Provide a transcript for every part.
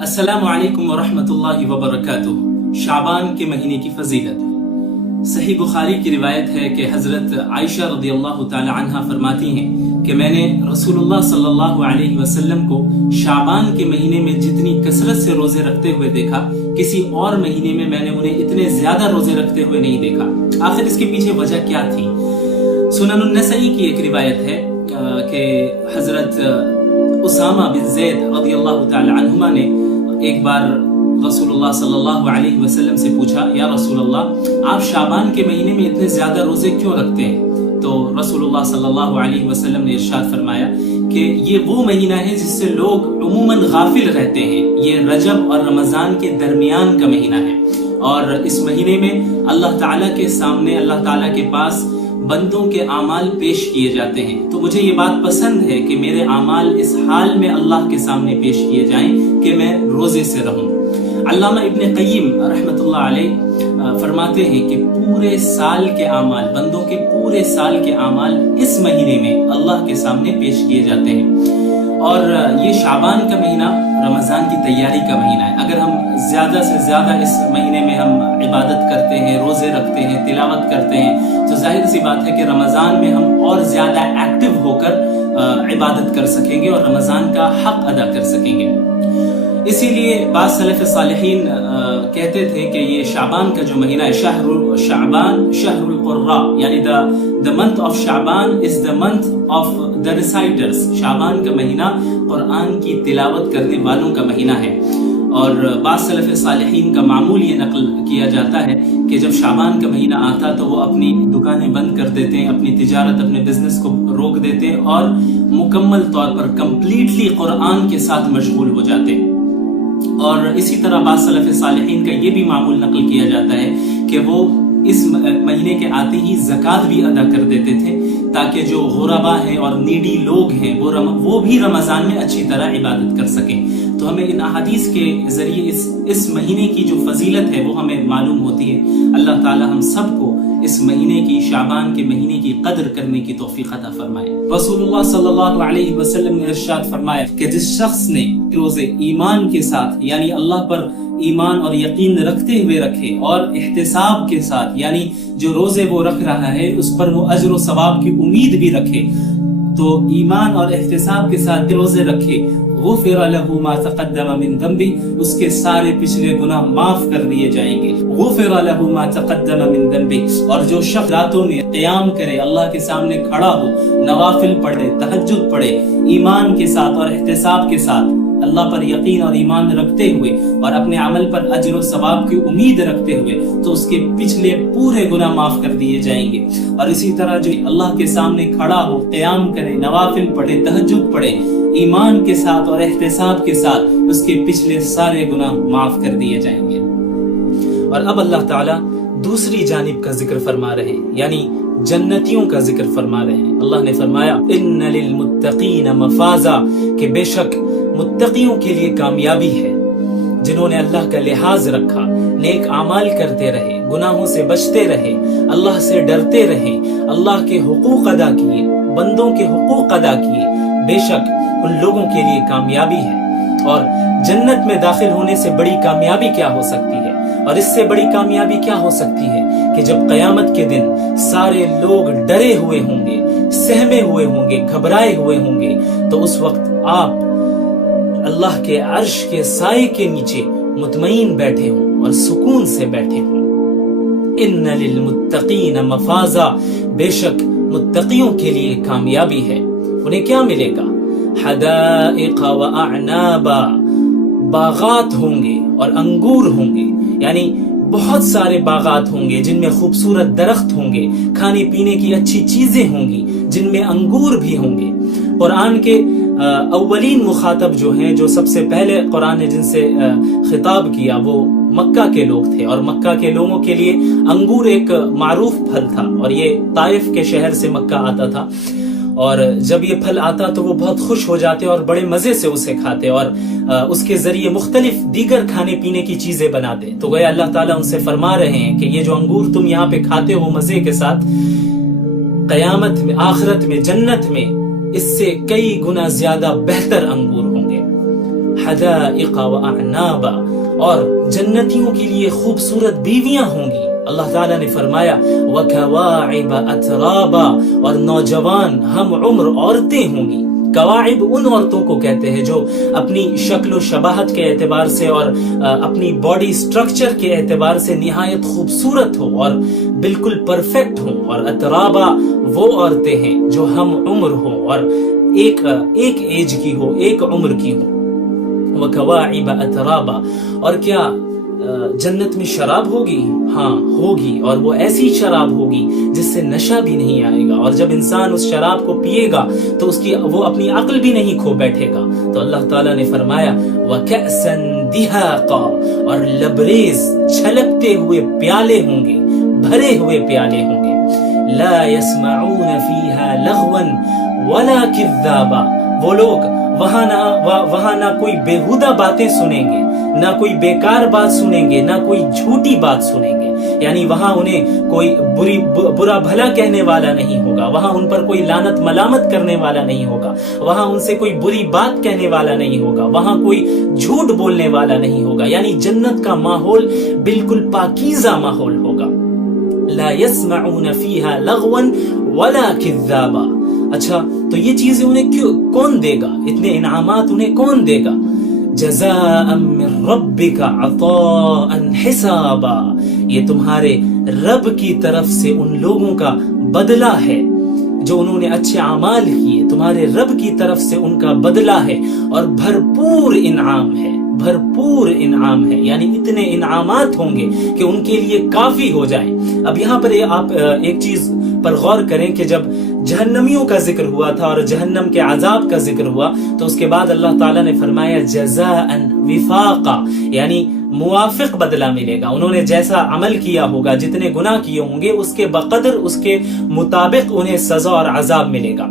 अस्सलामु अलैकुम वरहमतुल्लाहि वबरकातुहू। शाबान के महीने की फजीलत। सही बुखारी की रिवायत है कि हजरत आयशा रदियल्लाहु ताला अन्हा फरमाती हैं कि मैंने रसूलुल्लाह सल्लल्लाहु अलैहि वसल्लम को शाबान के महीने में जितनी कसरत से रोजे रखते हुए देखा, किसी और महीने में मैंने उन्हें इतने ज्यादा रोजे रखते हुए नहीं देखा। आखिर इसके पीछे वजह क्या थी? सुनन नसई की एक रिवायत है कि हजरत उसामा बिन ज़ैद रदियल्लाहु ताला अन्हुमा ने एक बार रसूलुल्लाह सल्लल्लाहु अलैहि वसल्लम से पूछा, या रसूलल्लाह, आप शाबान के महीने में इतने ज्यादा रोजे क्यों रखते हैं? तो रसूलुल्लाह सल्लल्लाहु अलैहि वसल्लम ने इरशाद फरमाया कि ये वो महीना है जिससे लोग उमूमन गाफिल रहते हैं। ये रजब और रमजान के दरमियान का महीना है और इस महीने में अल्लाह ताला के सामने, अल्लाह ताला के पास बंदों के आमाल पेश किए जाते हैं। तो मुझे ये बात पसंद है कि मेरे आमाल इस हाल में अल्लाह के सामने पेश किए जाएं कि मैं रोजे से रहूं। अल्लामा इब्न क़य्यिम रहमतुल्लाह अलैह फरमाते हैं कि पूरे साल के आमाल, बंदों के पूरे साल के आमाल इस महीने में अल्लाह के सामने पेश किए जाते हैं। और ये शाबान का महीना रमज़ान की तैयारी का महीना है। अगर हम ज़्यादा से ज़्यादा इस महीने में हम इबादत करते हैं, रोज़े रखते हैं, तिलावत करते हैं, तो जाहिर सी बात है कि रमज़ान में हम और ज़्यादा एक्टिव होकर इबादत कर सकेंगे और रमज़ान का हक़ अदा कर सकेंगे। इसीलिए बाज़ सलफ़ सालिहीन कहते थे कि ये शाबान का जो महीना है, शाबान शहरुल क़ुर्रा, यानी the month of Shaban is the month of the reciters. Shaban का महीना कुरान की तिलावत करने वालों का महीना है। और बाज़ सलफ़ सालिहीन का मामूल ये नकल किया जाता है कि जब शाबान का महीना आता तो वो अपनी दुकानें बंद कर देते हैं, अपनी तिजारत, अपने बिजनेस को रोक देते हैं और मुकम्मल तौर पर कंप्लीटली कुरान के साथ मशगूल हो जाते हैं। और इसी तरह बाज़ सलफ़ सालिहीन का ये भी मामूल नकल किया जाता है कि वो इस महीने के आते ही ज़कात भी अदा कर देते थे ताकि जो गुरबा हैं और नीडी लोग हैं वो भी रमज़ान में अच्छी तरह इबादत कर सकें। तो हमें इन अहादीस के ज़रिए इस महीने की जो फजीलत है वो हमें मालूम होती है। अल्लाह ताला हम सबको इस महीने की, शाबान के महीने की कदर करने की तौफीक अता फरमाए। रसूलुल्लाह सल्लल्लाहु अलैहि वसल्लम ने इरशाद फरमाया कि जिस शख्स ने रोज़े ईमान के साथ, यानी अल्लाह पर ईमान और यकीन रखते हुए रखे, और इहतिसाब के साथ, यानी जो रोजे वो रख रहा है उस पर वो अजर व सवाब की उम्मीद भी रखे, तो ईमान और इहतिसाब के साथ रोजे रखे, गुफ़िर लहू मा तक़द्दम मिन ज़ंबी, उसके सारे पिछले गुनाह माफ कर दिए जाएंगे। गुफ़िर लहू मा तक़द्दम मिन ज़ंबी। और जो शख्स रातों में क़याम करे, अल्लाह के सामने खड़ा हो, नवाफिल पढ़े, तहज्जुद पढ़े, ईमान के साथ और इहतिसाब के साथ, अल्लाह पर यकीन और ईमान रखते हुए और अपने अमल पर अजर व सवाब की उम्मीद रखते हुए, तो उसके पिछले पूरे गुनाह माफ कर दिए जाएंगे। और इसी तरह जो अल्लाह के सामने खड़ा हो, क़याम करे, नवाफिल पढ़े, तहज्जुद पढ़े, ईमान के साथ और एहतिसाब के साथ, उसके पिछले सारे गुनाह माफ कर दिए जाएंगे। और अब अल्लाह ताला दूसरी जानिब का जिक्र फरमा रहे हैं, यानी जन्नतियों का जिक्र फरमा रहे हैं। अल्लाह ने फरमाया, इन्ना लिल मुत्तकीन मफाजा, कि बेशक मुत्तकियों के लिए कामयाबी है जिन्होंने अल्लाह का लिहाज रखा, नेक आमाल करते रहे, गुनाहों से बचते रहे, अल्लाह से डरते रहे, अल्लाह के हुकूक अदा किए, बंदों के हुकूक अदा किए, बेशक उन लोगों के लिए कामयाबी है। और जन्नत में दाखिल होने से बड़ी कामयाबी क्या हो सकती है? और इससे बड़ी कामयाबी क्या हो सकती है कि जब क़यामत के दिन सारे लोग डरे हुए होंगे, सहमे हुए होंगे, घबराए हुए होंगे, तो उस वक्त आप अल्लाह के अर्श के साए के नीचे मुतमईन बैठे हों और सुकून से बैठे हों। इन्ना लिल मुत्तकीन मफाजा, बेशक मुत्तकियों के लिए कामयाबी है। उन्हें क्या मिलेगा? हदाइक़ व अअनाबा, बागात होंगे और अंगूर होंगे, यानी बहुत सारे बागात होंगे जिनमें खूबसूरत दरख्त होंगे, खाने पीने की अच्छी चीजें होंगी जिनमें अंगूर भी होंगे। कुरान के अव्वलीन मुखातब जो हैं, जो सबसे पहले कुरान ने जिनसे खिताब किया, वो मक्का के लोग थे। और मक्का के लोगों के लिए अंगूर एक मारूफ फल था और ये ताइफ के शहर से मक्का आता था। और जब ये फल आता तो वो बहुत खुश हो जाते और बड़े मजे से उसे खाते और उसके जरिए मुख्तलिफ दीगर खाने पीने की चीजें बनाते। तो गए अल्लाह ताला उनसे फरमा रहे हैं कि ये जो अंगूर तुम यहाँ पे खाते हो मजे के साथ, कयामत में, आखिरत में, जन्नत में इससे कई गुना ज्यादा बेहतर अंगूर होंगे। حدائق وأعنابا، اور جنتیوں کے لیے خوبصورت بیویاں ہوں گی۔ اللہ تعالیٰ نے فرمایا وَكَوَاعِبَ أَتْرَابًا، اور نوجوان ہم عمر عورتیں ہوں گی۔ کواعب ان عورتوں کو کہتے ہیں جو اپنی شکل و شباہت کے اعتبار سے اور اپنی باڈی سٹرکچر کے اعتبار سے نہایت خوبصورت ہو اور بالکل پرفیکٹ ہوں، اور اترابا وہ عورتیں ہیں جو ہم عمر ہوں اور ایک ایج کی ہو، ایک عمر کی ہو۔ وَكَوَاعِبَ أَتْرَابًا، اور کیا جنت میں شراب ہوگی؟ ہاں ہوگی، اور وہ ایسی شراب ہوگی جس سے نشہ بھی نہیں آئے گا، اور جب انسان اس شراب کو پیے گا تو وہ اپنی عقل بھی نہیں کھو بیٹھے گا۔ تو اللہ تعالیٰ نے فرمایا وَكَأْسًا دِهَاقًا، اور لبریز چھلکتے ہوئے پیالے ہوں گے، بھرے ہوئے پیالے ہوں گے۔ لَا يَسْمَعُونَ فِيهَا لَغْوًا وَلَا كِذَّابًا، وہ لوگ وہاں نہ کوئی بیہودہ باتیں سنیں گے، نہ کوئی بیکار بات سنیں گے، نہ کوئی جھوٹی بات سنیں گے، یعنی وہاں انہیں کوئی برا بھلا کہنے والا نہیں ہوگا، وہاں ان پر کوئی لعنت ملامت کرنے والا نہیں ہوگا، وہاں ان سے کوئی بری بات کہنے والا نہیں ہوگا، وہاں کوئی جھوٹ بولنے والا نہیں ہوگا، یعنی جنت کا ماحول بالکل پاکیزہ ماحول ہوگا۔ لا يسمعون فيها لغوا ولا كذابا۔ اچھا تو یہ چیزیں انہیں کون دے گا؟ اتنے انعامات انہیں کون دے گا؟ جزاء من ربک عطاء حسابا، یہ تمہارے رب کی طرف سے ان لوگوں کا بدلہ ہے جو انہوں نے اچھے اعمال کیے، تمہارے رب کی طرف سے ان کا بدلہ ہے، اور بھرپور انعام ہے، بھرپور انعام ہے، یعنی اتنے انعامات ہوں گے کہ ان کے لیے کافی ہو جائیں۔ اب یہاں پر آپ ایک چیز پر غور کریں کہ جب جہنمیوں کا ذکر ہوا تھا اور جہنم کے عذاب کا ذکر ہوا تو اس کے بعد اللہ تعالیٰ نے فرمایا جزاء وفاقا، یعنی موافق بدلہ ملے گا، انہوں نے جیسا عمل کیا ہوگا، جتنے گناہ کیے ہوں گے اس کے بقدر، اس کے مطابق انہیں سزا اور عذاب ملے گا۔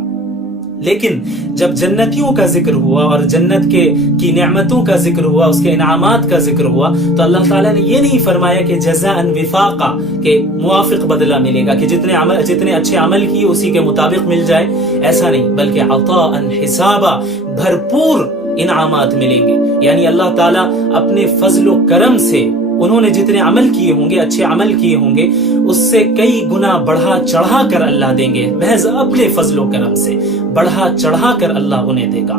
لیکن جب جنتیوں کا ذکر ہوا اور جنت کی نعمتوں کا ذکر ہوا، اس کے انعامات کا ذکر ہوا، تو اللہ تعالیٰ نے یہ نہیں فرمایا کہ جزاء وفاقا، کہ موافق بدلہ ملے گا، کہ جتنے اچھے عمل کیے اسی کے مطابق مل جائے، ایسا نہیں، بلکہ عطاء حسابا، بھرپور انعامات ملیں گے، یعنی اللہ تعالیٰ اپنے فضل و کرم سے انہوں نے جتنے عمل کیے ہوں گے، اچھے عمل کیے ہوں گے، اس سے کئی گنا بڑھا چڑھا کر اللہ دیں گے، محض اپنے فضل و کرم سے بڑھا چڑھا کر اللہ انہیں دے گا۔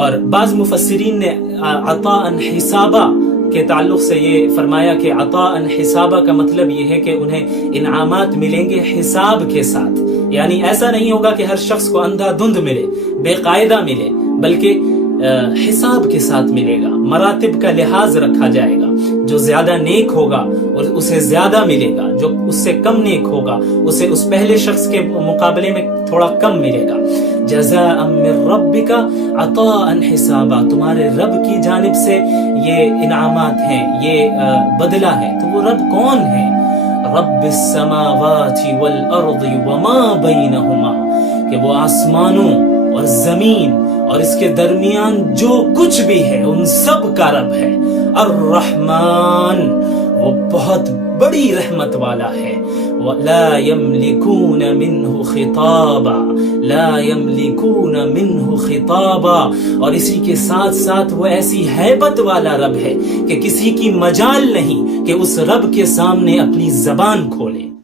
اور بعض مفسرین نے عطاء حسابا کے تعلق سے یہ فرمایا کہ عطاء حسابا کا مطلب یہ ہے کہ انہیں انعامات ملیں گے حساب کے ساتھ، یعنی ایسا نہیں ہوگا کہ ہر شخص کو اندھا دھند ملے، بے قاعدہ ملے، بلکہ حساب کے ساتھ ملے گا، مراتب کا لحاظ رکھا جائے گا، جو زیادہ نیک ہوگا اور اسے زیادہ ملے گا، جو اس سے کم نیک ہوگا اسے اس پہلے شخص کے مقابلے میں تھوڑا کم ملے گا۔ جزاء من ربک عطاء حسابا، تمہارے رب کی جانب سے یہ انعامات ہیں، یہ بدلہ ہے۔ تو وہ رب کون ہے؟ رب السماوات والارض وما بینہما، کہ وہ آسمانوں اور زمین اور اس کے درمیان جو کچھ بھی ہے ان سب کا رب ہے۔ الرحمن، وہ بہت بڑی رحمت والا ہے۔ لا يملكون منه خطابا، لا يملكون منه خطابا، اور اسی کے ساتھ ساتھ وہ ایسی ہیبت والا رب ہے کہ کسی کی مجال نہیں کہ اس رب کے سامنے اپنی زبان کھولے۔